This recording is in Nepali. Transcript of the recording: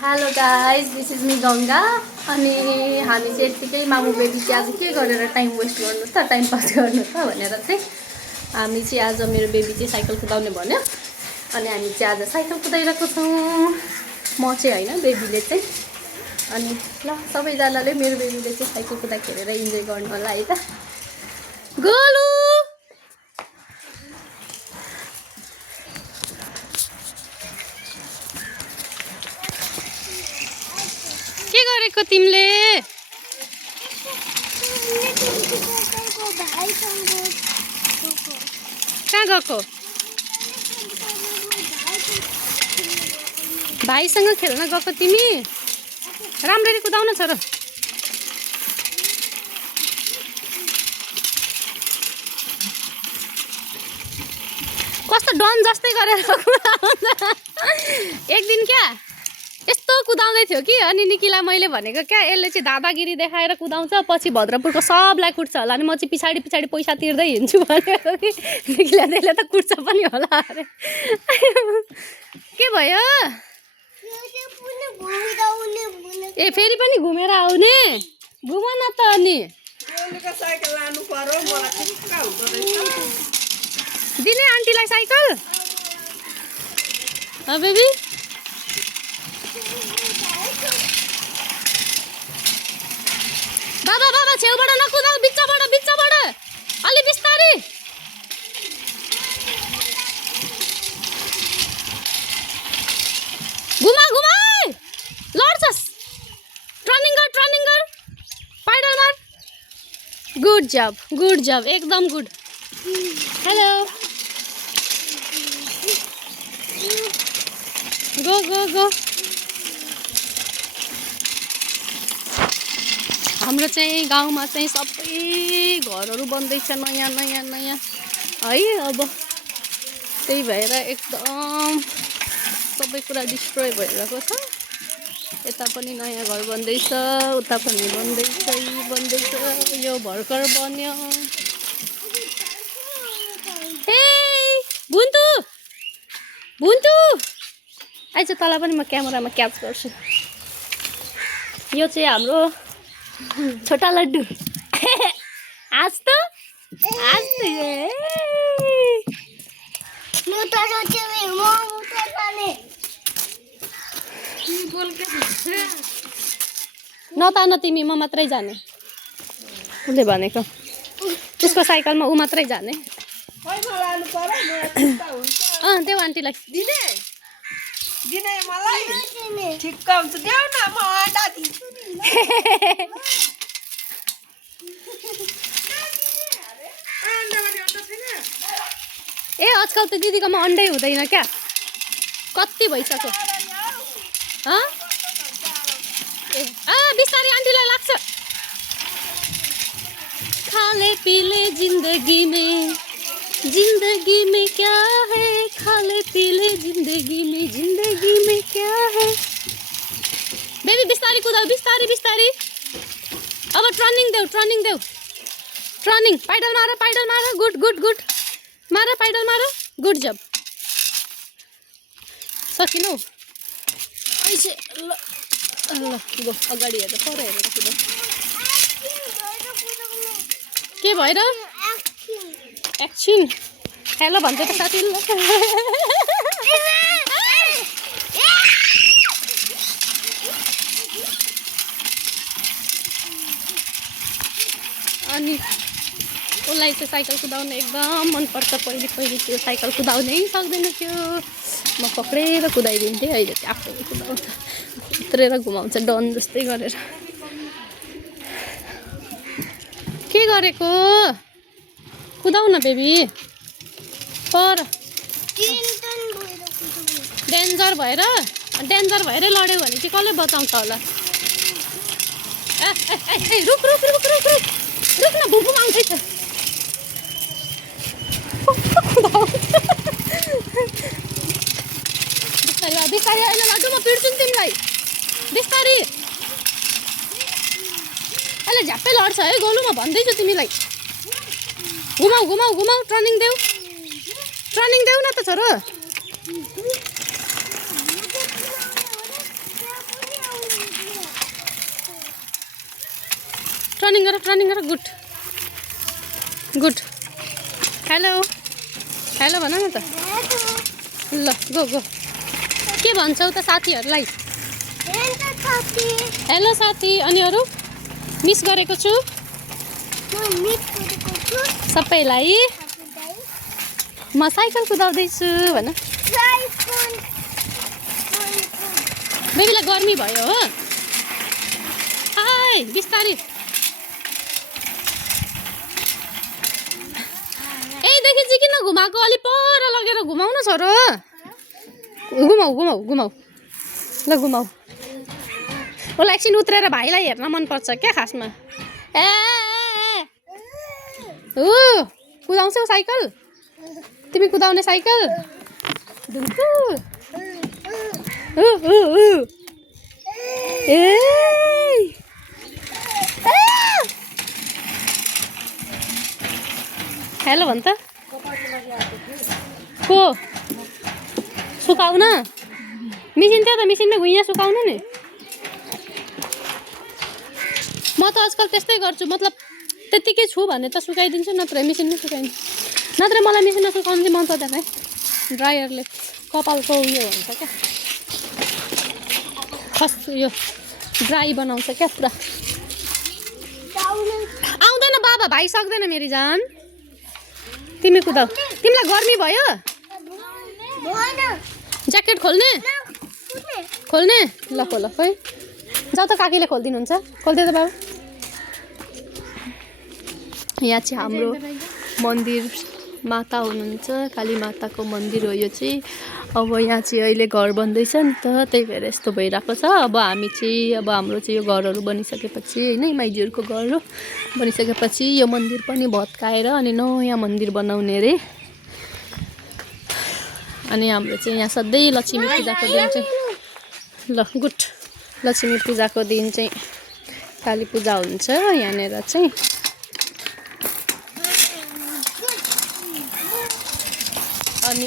Hello guys, this is me Ganga. अनि हामी चाहिँ यत्तिकै मामु बेबी चाहिँ आज के गरेर टाइम वेस्ट गर्नु त, टाइम पास गर्नु त भनेर चाहिँ हामी चाहिँ आज मेरो बेबी चाहिँ साइकल कुदाउने भन्यो। अनि हामी चाहिँ आज साइकल कुदाइरहेको छौँ, म चाहिँ होइन, बेबीले चाहिँ। अनि ल सबैजनाले मेरो बेबीले चाहिँ साइकल कुदा खेलेर इन्जोय गर्नु होला है त। गोलु के गरेको तिमीले? कहाँ गएको? भाइसँग खेल्न गएको तिमी? राम्ररी कुदाउन छ र। कस्तो डन जस्तै गरेर कुदाउँछ। एक दिन क्या यस्तो कुदाउँदै थियो कि, अनि निकिला मैले भनेको क्या यसले चाहिँ दादागिरी देखाएर कुदाउँछ, पछि भद्रपुरको सबलाई कुट्छ होला, अनि म चाहिँ पछाडि पछाडि पैसा तिर्दै हिँड्छु भनेको कि निकिला त्यसले त कुट्छ पनि होला अरे। के भयो? ए फेरि पनि घुमेर आउने? घुम न त। अनि दिने आन्टीलाई साइकल? बेबी बाबा बाबा छेउबाट नकुदाऊ, बिचबाट अलि बिस्तारी। घुमा लड्छस्। टर्निङ गर पाइडल मार। गुड जब एकदम गुड। हेलो गो हाम्रो चाहिँ गाउँमा चाहिँ सबै घरहरू बन्दैछ नयाँ है। अब त्यही भएर एकदम सबै कुरा डिस्ट्रोय भइरहेको छ। यता पनि नयाँ घर बन्दैछ, उता पनि बन्दैछ। यो भर्खर बन्यो। ए भुन्तु आइज तँलाई पनि म क्यामेरामा क्याच गर्छु। यो चाहिँ हाम्रो छोटा लड्डु। आज त नतान तिमी, म मात्रै जाने उसले भनेको। उसको साइकलमा ऊ मात्रै जाने। देऊ आन्टीलाई। दिने मलाई ठिक्क हुन्छ, देऊ न, म आटा दिन्छु नि। ए आजकल त दिदीकोमा अन्डै हुँदैन क्या, कति भइसक्यो। बिस्तारै आन्टीलाई लाग्छ। खाले पीले जिंदगी में क्या है, खाले पीले जिंदगी में क्या है। बेबी बिस्तारी कुदाऊ, बिस्तारी। अब टर्निङ देऊ। टर्निङ पाइडल मार। गुड मार, पाइडल मार। गुड जब। सकिनौ? ऐसे ल गो अगाडि हेरेर पर हेरेर कुदाऊ। के भएर? एकछिन हेलो भन्छ त साथी। अनि उसलाई चाहिँ साइकल कुदाउन एकदम मनपर्छ। पहिले त्यो साइकल कुदाउनै सक्दैन थियो, म पक्रेर कुदाइदिन्थेँ। अहिले चाहिँ आफैले कुदाउँछ, उत्रेर घुमाउँछ डन जस्तै गरेर। के गरेको? कुदाउ न बेबी पर। डेन्जर भएर लड्यो भने चाहिँ कसले बचाउँछ होला? ए रुक न, भुम आउँदैछ। बिस्तारी अहिले लड्डु, म पिट्छु नि तिमीलाई। बिस्तारी अहिले झ्याप्पै लड्छ है गोलु, म भन्दैछु तिमीलाई। घुमाऊ टर्निङ देऊ न त छोरो। रनिङ गर गुड गुड हेलो हेलो भन न त ल गो गो के भन्छौ त साथीहरूलाई हेलो साथी अनि अरू मिस गरेको छु सबैलाई म साइकल कुदाउँदैछु भन बेबीलाई गर्मी भयो हो हाय बिस्तारै देखि चाहिँ किन घुमाएको अलि पर लगेर घुमाउन छोरो घुमाउ ल घुमाउ उसलाई एकछिन उत्रेर भाइलाई हेर्न मनपर्छ क्या खासमा ए कुदाउँछौ साइकल तिमी कुदाउने साइकल हेलो भन् त को सुकाउन मिसिन थियो त मिसिनले भुइँया सुकाउनु नि म त आजकल त्यस्तै गर्छु मतलब त्यतिकै छु भने त सुकाइदिन्छु नत्र मिसिनले सुकाइदिन्छु नत्र मलाई मिसिनमा सुकाउनु चाहिँ मन पर्दैन है ड्रायरले कपालको उयो हुन्छ क्या खस यो ड्राई बनाउँछ क्या पुरा आउँदैन बाबा भाइ सक्दैन मेरी जान तिमी कुदाऊ तिमीलाई गर्मी भयो ज्याकेट खोल्ने ल खोल खै जाऊ त काकीले खोलिदिनुहुन्छ खोलिदियो त बाबु यहाँ चाहिँ हाम्रो मन्दिर माता हुनुहुन्छ काली माताको मन्दिर हो यो चाहिँ अब यहाँ चाहिँ अहिले घर बन्दैछ नि त त्यही भएर यस्तो भइरहेको छ अब हामी चाहिँ अब हाम्रो चाहिँ यो घरहरू बनिसकेपछि होइन माइजूहरूको घर हो बनिसकेपछि यो मन्दिर पनि भत्काएर अनि नयाँ मन्दिर बनाउने अरे अनि हाम्रो चाहिँ यहाँ सधैँ लक्ष्मी पूजाको दिन चाहिँ ल गुड लक्ष्मी पूजाको दिन चाहिँ काली पूजा हुन्छ यहाँनिर चाहिँ अनि